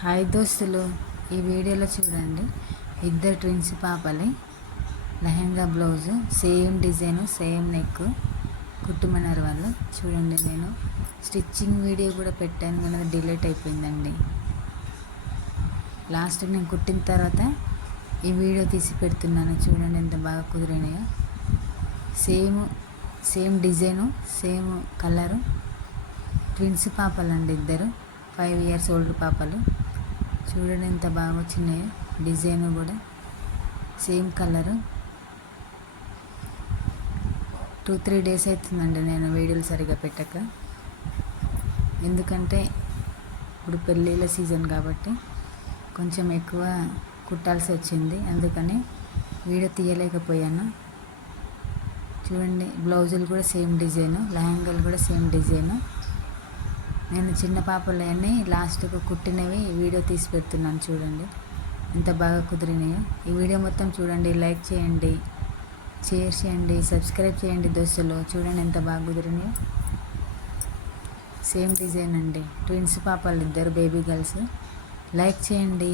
Hi దోస్తులు, ఈ వీడియోలో చూడండి. ఇద్దరు ట్విన్స్ పాపలే lehenga blouse same design same neck కుట్టుమన్నారు వాళ్ళు. చూడండి, నేను స్టిచ్చింగ్ వీడియో కూడా పెట్టాను కానీ అది డిలీట్ అయిపోయిందండి. లాస్ట్ నేను కుట్టిన తర్వాత ఈ వీడియో తీసి పెడుతున్నాను. చూడండి ఎంత బాగా కుదిరినాయో. Same design same colour. Twins పాపలండి, ఇద్దరు 5 years ఓల్డ్ పాపలు. చూడండి ఎంత బాగా వచ్చినాయో. డిజైన్ కూడా సేమ్ కలరు. 2-3 days అవుతుందండి నేను వీడియోలు సరిగా పెట్టక. ఎందుకంటే ఇప్పుడు పెళ్ళిళ్ళ సీజన్ కాబట్టి కొంచెం ఎక్కువ కుట్టాల్సి వచ్చింది, అందుకని వీడియో తీయలేకపోయాను. చూడండి, బ్లౌజులు కూడా సేమ్ డిజైను, లెహంగాలు కూడా సేమ్ డిజైను. నేను చిన్న పాపలన్నీ లాస్ట్కు కుట్టినవి వీడియో తీసి పెడుతున్నాను. చూడండి ఎంత బాగా కుదిరినాయో. ఈ వీడియో మొత్తం చూడండి, లైక్ చేయండి, షేర్ చేయండి, సబ్స్క్రైబ్ చేయండి దోస్తులు. చూడండి ఎంత బాగా కుదిరినాయో. సేమ్ డిజైన్ అండి. ట్విన్స్ పాపలు, ఇద్దరు బేబీ గర్ల్స్. లైక్ చేయండి.